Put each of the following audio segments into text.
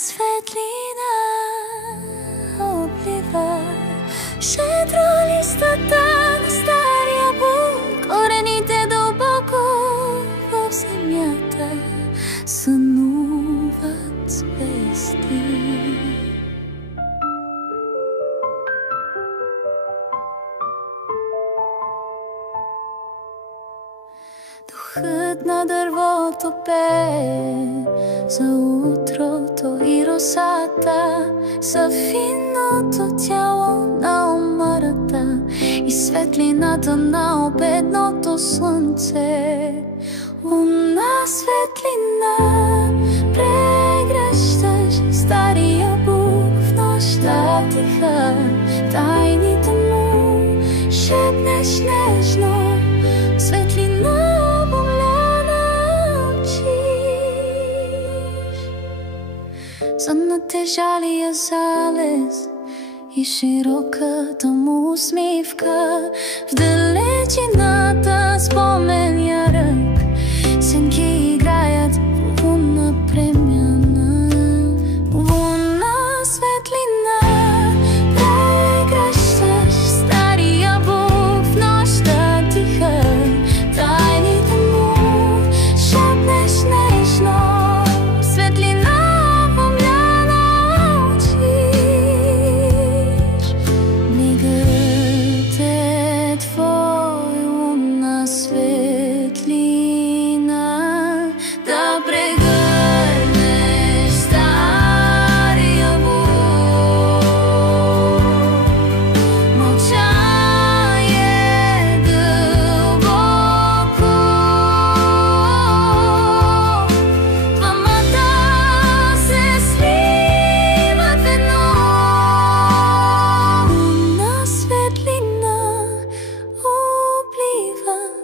светлина облива щедро листата на стария бук, корените дълбоко в земята сънуват звезди. Духът на дървото пее за утрото и росата, за финното тяло на омарата и светлината на обедното слънце. Луна светлина, прегръщаш стария бук в нощта тиха, тайните му шепнеш нежно. Светлина за натежалия залез и широката му усмивка, в далечината спомен ярък, сенки играят в лунна премяна. Луна светлина, прегръщаш стария бук в нощта тиха, тайните му шепнеш нежно.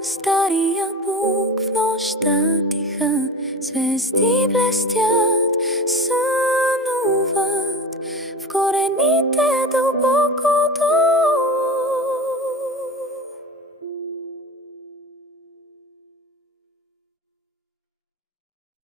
Стария бук в нощта тиха, звезди блестят, сънуват в корените дълбоко.